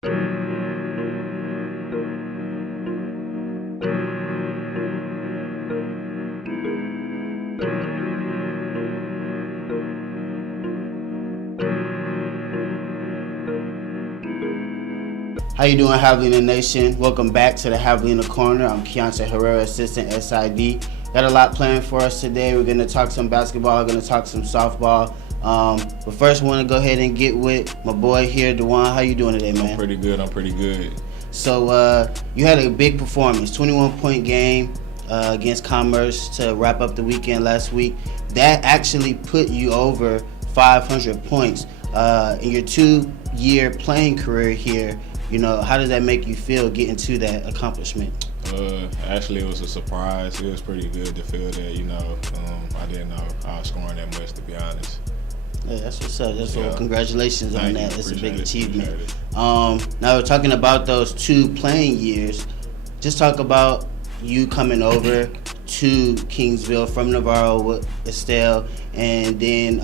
How you doing, Javelina Nation? Welcome back to the Javelina Corner. I'm Keontae Herrera, Assistant SID. Got a lot planned for us today. We're going to talk some basketball, we're going to talk some softball. But first, I want to go ahead and get with my boy here, Dewan. How you doing today, man? I'm pretty good. So you had a big performance, 21-point game against Commerce to wrap up the weekend last week. That actually put you over 500 points in your 2-year playing career here. You know, how does that make you feel getting to that accomplishment? Actually, it was a surprise. It was pretty good to feel that, I didn't know I was scoring that much, to be honest. Yeah, that's what's up. So congratulations on that. It's a big achievement. Now we're talking about those 2 playing years. Just talk about you coming over to Kingsville from Navarro with Estelle, and then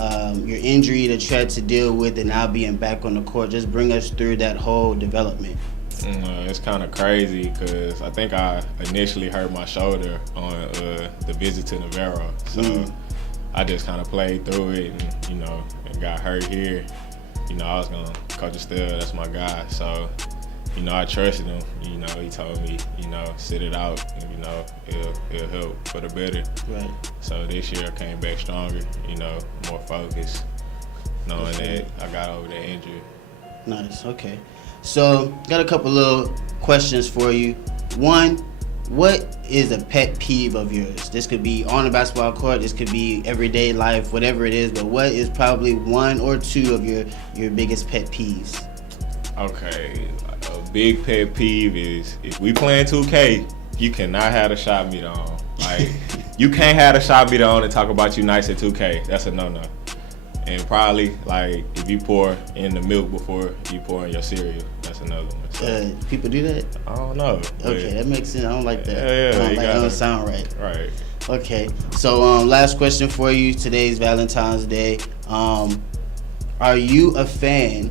your injury that you had to deal with, and now being back on the court. Just bring us through that whole development. It's kind of crazy because I think I initially hurt my shoulder on the visit to Navarro. So I just kind of played through it and got hurt here. I was going to Coach Estelle, that's my guy. So, I trusted him. He told me, sit it out, and, it'll help for the better. Right. So this year I came back stronger, more focused, knowing that I got over that injury. Nice, okay. So, got a couple little questions for you. One, what is a pet peeve of yours? This could be on the basketball court, this could be everyday life, whatever it is, but what is probably 1 or 2 of your biggest pet peeves? Okay, a big pet peeve is if we playing 2K, you cannot have the shot meter on. Like, you can't have the shot meter on and talk about you nice at 2K. That's a no-no. And probably, like, if you pour in the milk before you pour in your cereal, that's another one. So, people do that? I don't know. Okay, that makes sense. I don't like that. Yeah, That don't sound right. Right. Okay, so last question for you. Today's Valentine's Day. Are you a fan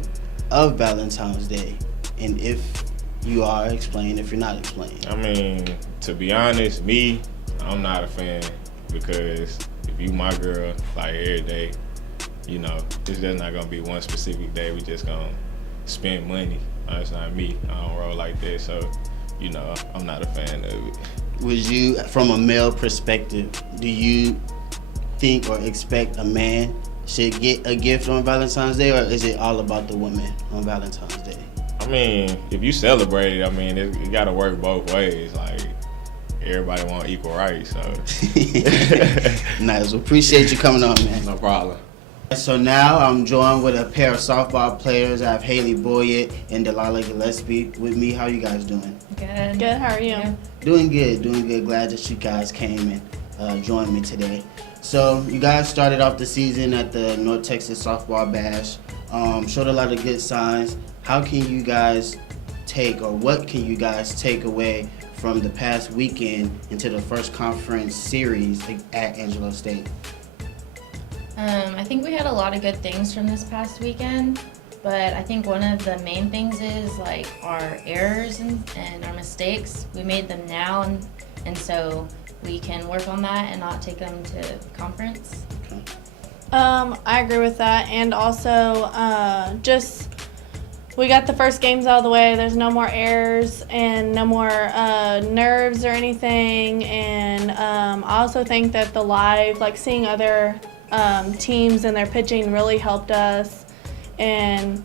of Valentine's Day? And if you are, explain. If you're not, explain. I mean, to be honest, I'm not a fan because if you my girl, like, every day, it's just not going to be one specific day. We just going to spend money. It's not me. I don't roll like that. So, I'm not a fan of it. Would you, from a male perspective, do you think or expect a man should get a gift on Valentine's Day, or is it all about the woman on Valentine's Day? I mean, if you celebrate it, it got to work both ways. Like, everybody want equal rights. So. Nice. Well, appreciate you coming on, man. No problem. So now I'm joined with a pair of softball players. I have Haley Boyett and Delilah Gillespie with me. How you guys doing? Good. Good. How are you? Yeah. Doing good. Glad that you guys came and joined me today. So you guys started off the season at the North Texas Softball Bash. Showed a lot of good signs. How can you guys what can you guys take away from the past weekend into the first conference series at Angelo State? I think we had a lot of good things from this past weekend, but I think one of the main things is like our errors and our mistakes. We made them now, and so we can work on that and not take them to conference. Okay. I agree with that, and also we got the first games out of the way. There's no more errors and no more nerves or anything, and I also think that seeing other teams and their pitching really helped us, and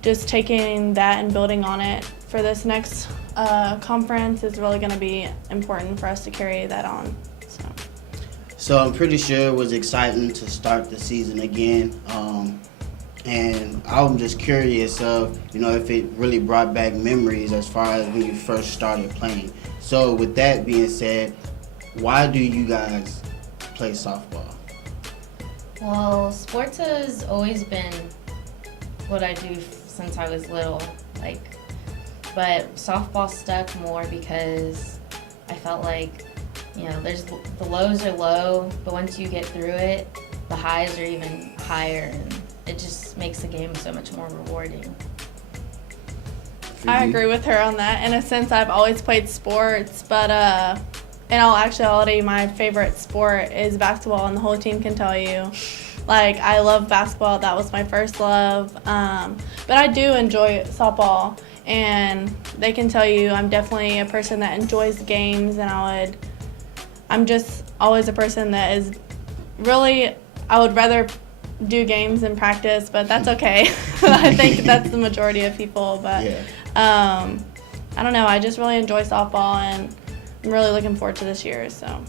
just taking that and building on it for this next conference is really going to be important for us to carry that on. So I'm pretty sure it was exciting to start the season again, and I'm just curious of if it really brought back memories as far as when you first started playing. So with that being said, why do you guys play softball? Well, sports has always been what I do since I was little, but softball stuck more because I felt like, there's the lows are low, but once you get through it, the highs are even higher, and it just makes the game so much more rewarding. I agree with her on that. In a sense, I've always played sports, but in all actuality, my favorite sport is basketball, and the whole team can tell you. Like, I love basketball. That was my first love. But I do enjoy softball, and they can tell you I'm definitely a person that enjoys games, and I'm just always a person that is really, I would rather do games than practice, but that's okay. I think that's the majority of people, but I don't know. I just really enjoy softball, and I'm really looking forward to this year. So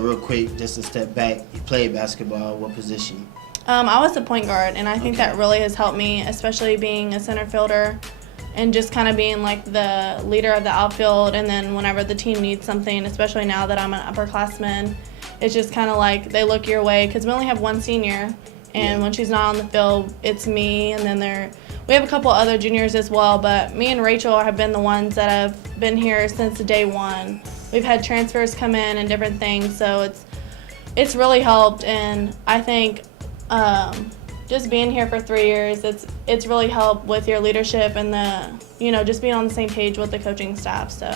real quick, just to step back, you played basketball. What position? I was a point guard, and I think that really has helped me, especially being a center fielder and just kind of being like the leader of the outfield. And then whenever the team needs something, especially now that I'm an upperclassman, it's just kind of like they look your way because we only have one senior, and when she's not on the field, it's me, and then we have a couple other juniors as well, but me and Rachel have been the ones that have been here since day one. We've had transfers come in and different things, so it's really helped, and I think just being here for 3 years, it's really helped with your leadership and just being on the same page with the coaching staff, so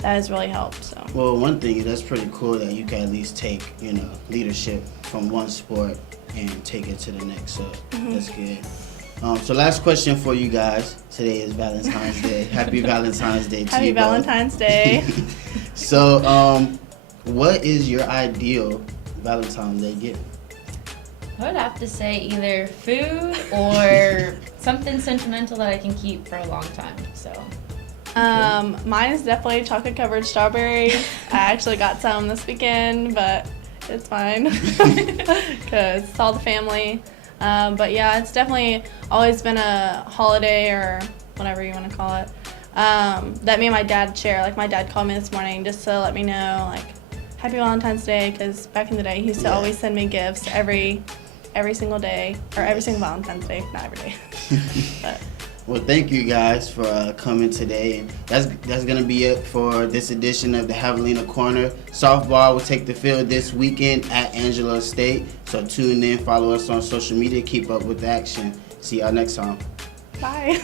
that has really helped. So. Well, one thing, that's pretty cool that you can at least take, leadership from one sport and take it to the next, so that's good. So last question for you guys. Today is Valentine's Day. Happy Valentine's Day to you both. Happy Valentine's Day. So, what is your ideal Valentine's Day gift? I would have to say either food or something sentimental that I can keep for a long time. So. Mine is definitely chocolate covered strawberries. I actually got some this weekend, but it's fine because it's all the family. But yeah, it's definitely always been a holiday or whatever you want to call it that me and my dad share. Like, my dad called me this morning just to let me know, like, Happy Valentine's Day, because back in the day he used to always send me gifts every single day, or every single Valentine's Day, not every day. But. Well, thank you guys for coming today. And that's going to be it for this edition of the Javelina Corner. Softball will take the field this weekend at Angelo State. So tune in, follow us on social media, keep up with the action. See y'all next time. Bye.